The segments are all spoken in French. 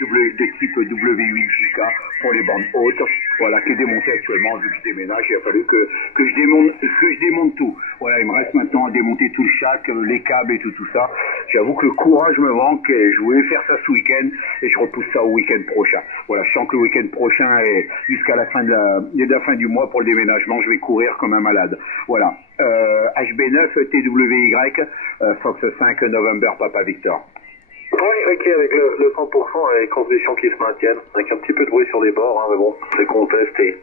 de type W8JK pour les bandes hautes, voilà, qui est démonté actuellement vu que je déménage. Il a fallu que je démonte tout. Voilà, il me reste maintenant à démonter tout le shack, les câbles et tout ça. J'avoue que le courage me manque et je voulais faire ça ce week-end et je repousse ça au week-end prochain. Voilà, je sens que le week-end prochain et jusqu'à la fin de la fin du mois pour le déménagement, je vais courir comme un malade. Voilà. HB9 TWY Fox 5 November Papa Victor. Oui, ok, avec le 100% et les conditions qui se maintiennent, avec un petit peu de bruit sur les bords, hein, mais bon, c'est contest et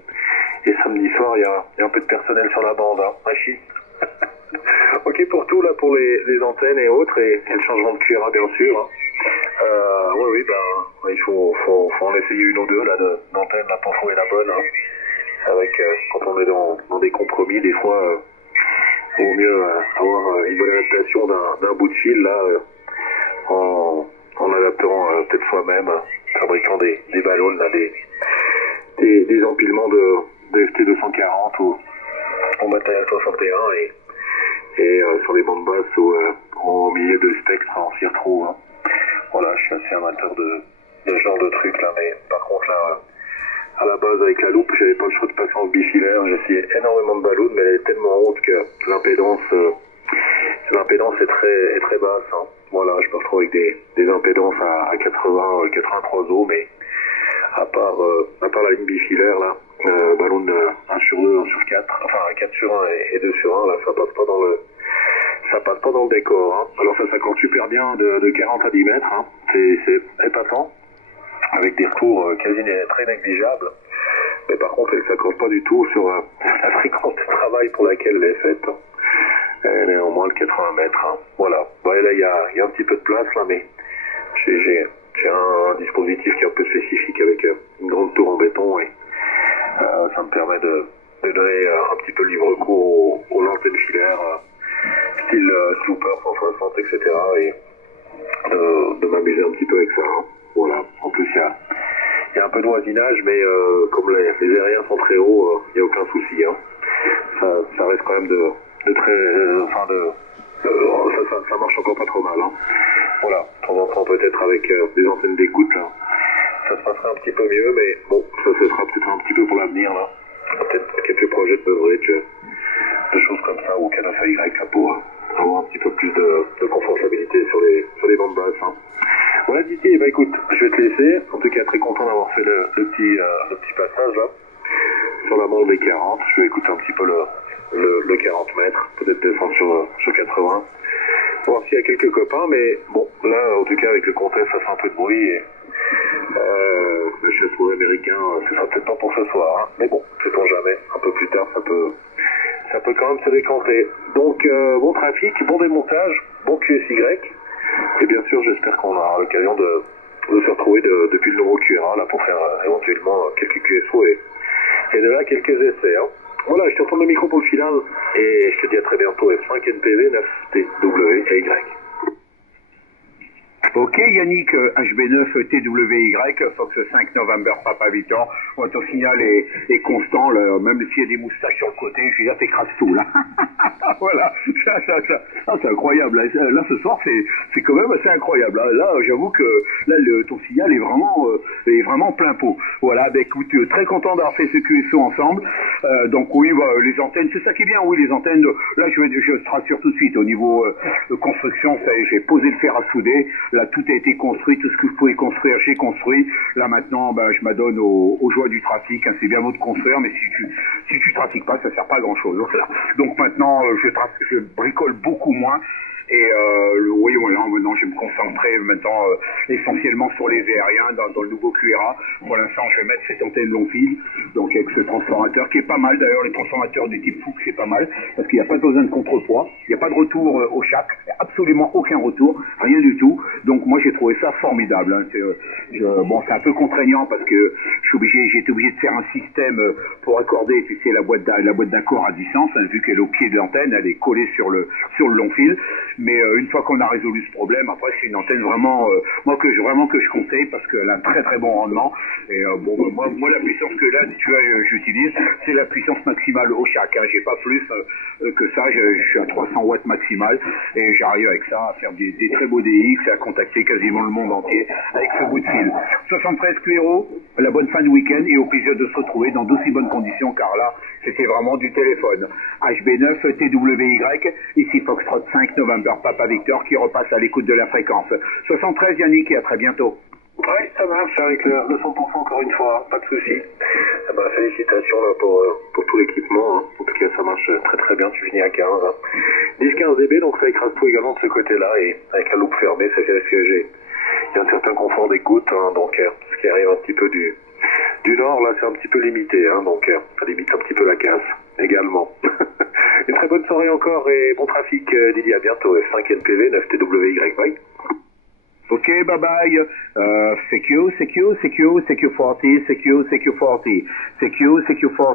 samedi soir, il y a un peu de personnel sur la bande, hein, machine. Ok, pour tout, là, pour les antennes et autres, et le changement de QRA, bien sûr. Hein. Oui, ben, il faut en essayer une ou deux, là, d'antennes, là, pour trouver la bonne, hein. Avec, quand on est dans des compromis, des fois, vaut mieux avoir une bonne adaptation d'un bout de fil, là, en adaptant peut-être soi-même, fabriquant des ballons, là, des empilements de FT240 au matériel 61 et sur les bandes basses au milieu de spectre, on s'y retrouve. Hein. Voilà, je suis assez amateur de ce genre de trucs là, mais par contre là, à la base avec la loupe, j'avais pas le choix de passer en bifilaire, j'ai essayé énormément de ballons, mais elle est tellement haute que l'impédance est très basse. Hein. Voilà, je me retrouve avec des impédances à 83 ohms, mais à part la ligne bifilaire là, ballon de 1 sur 2, 1 sur 4, enfin 4 sur 1 et 2 sur 1, là ça passe pas dans le décor. Hein. Alors ça s'accorde super bien de 40 à 10 mètres, hein. C'est épatant, avec des retours quasi très négligeables. Mais par contre, elle ne s'accorde pas du tout sur la fréquence de travail pour laquelle elle est faite. Elle est au moins de 80 mètres. Hein. Voilà. Bon, et là, il y a un petit peu de place, là, mais j'ai un dispositif qui est un peu spécifique avec une grande tour en béton et ça me permet de donner un petit peu libre cours aux antennes filaires, style Slooper 160, etc. et de m'amuser un petit peu avec ça. Hein. Voilà. En plus, il y a un peu de voisinage, mais comme les aériens sont très hauts, il n'y a aucun souci. Hein. Ça reste quand même ça marche encore pas trop mal. Hein. Voilà, de temps en temps peut-être avec des antennes d'écoute, là. Ça se passerait un petit peu mieux, mais bon, ça se fera peut-être un petit peu pour l'avenir, là. Peut-être quelques projets de beverage, de choses comme ça, ou Canada Y, là, pour avoir un petit peu plus de confortabilité sur les bandes basses. Hein. Voilà Didier, bah écoute, je vais te laisser. En tout cas, très content d'avoir fait le petit passage là sur la bande des 40. Je vais écouter un petit peu le 40 mètres, peut-être descendre sur 80. Voir s'il y a quelques copains, mais bon, là en tout cas avec le contexte, ça fait un peu de bruit et le château américain, ce sera peut-être pas pour ce soir, hein. Mais bon, sait-on jamais, un peu plus tard ça peut quand même se décanter. Donc bon trafic, bon démontage, bon QSY. Et bien sûr, j'espère qu'on aura l'occasion de se retrouver depuis le nouveau QRA là, pour faire éventuellement quelques QSO et de là quelques essais. Hein. Voilà, je te retourne le micro pour le final et je te dis à très bientôt. F5 NPV 9TW et Y. Ok Yannick, HB9 TWY, Fox 5 November Papa Victor, ton signal est constant, là, même s'il y a des moustaches sur le côté, je veux dire, t'écrases tout là. Voilà, c'est incroyable, là ce soir c'est quand même assez incroyable, là j'avoue que là ton signal est vraiment plein pot. Voilà, bah, écoute, très content d'avoir fait ce QSO ensemble, donc oui, bah, les antennes, c'est ça qui est bien, oui les antennes, là je te rassure tout de suite, au niveau de construction, ça y est, j'ai posé le fer à souder, là tout a été construit, tout ce que je pouvais construire, j'ai construit. Là maintenant, ben, je m'adonne aux joies du trafic. Hein. C'est bien beau de construire, mais si tu trafiques pas, ça sert pas à grand chose. Voilà. Donc maintenant, je bricole beaucoup moins. Et oui, voilà, maintenant je vais me concentrer maintenant essentiellement sur les aériens dans le nouveau QRA. Pour l'instant, je vais mettre cette antenne long fil, donc avec ce transformateur qui est pas mal. D'ailleurs, les transformateurs du type Fuchs, c'est pas mal parce qu'il n'y a pas besoin de contrepoids, il n'y a pas de retour au shack, absolument aucun retour, rien du tout. Donc moi, j'ai trouvé ça formidable. Hein. Bon, c'est un peu contraignant parce que j'ai été obligé de faire un système pour accorder, tu sais, la boîte d'accord à distance, hein, vu qu'elle est au pied de l'antenne, elle est collée sur le long fil. Mais une fois qu'on a résolu ce problème, après c'est une antenne vraiment, que je conseille parce qu'elle a un très très bon rendement. Et moi la puissance que là, tu vois, j'utilise, c'est la puissance maximale au chac. Hein. J'ai pas plus que ça. Je suis à 300 watts maximal et j'arrive avec ça à faire des très beaux DX et à contacter quasiment le monde entier avec ce bout de fil. 73 QRO, la bonne fin de week-end et au plaisir de se retrouver dans d'aussi bonnes conditions car là, c'était vraiment du téléphone. HB9 TWY, ici Foxtrot 5 November Papa Victor qui repasse à l'écoute de la fréquence. 73 Yannick et à très bientôt. Oui, ça marche avec le 100% encore une fois, pas de souci. Félicitations là, pour tout l'équipement. Hein. En tout cas, ça marche très très bien. Tu finis à 15. Hein. 10-15 dB, donc ça écrase tout également de ce côté-là. Et avec la loupe fermée, ça fait que il y a un certain confort d'écoute. Hein, donc, ce qui arrive un petit peu du nord, là, c'est un petit peu limité. Hein, donc, ça limite un petit peu la casse également. Une très bonne soirée encore et bon trafic, Didier. À bientôt. F5 NPV, 9 TWY. Bye. Ok, bye bye. CQ40, CQ40, CQ40, CQ40.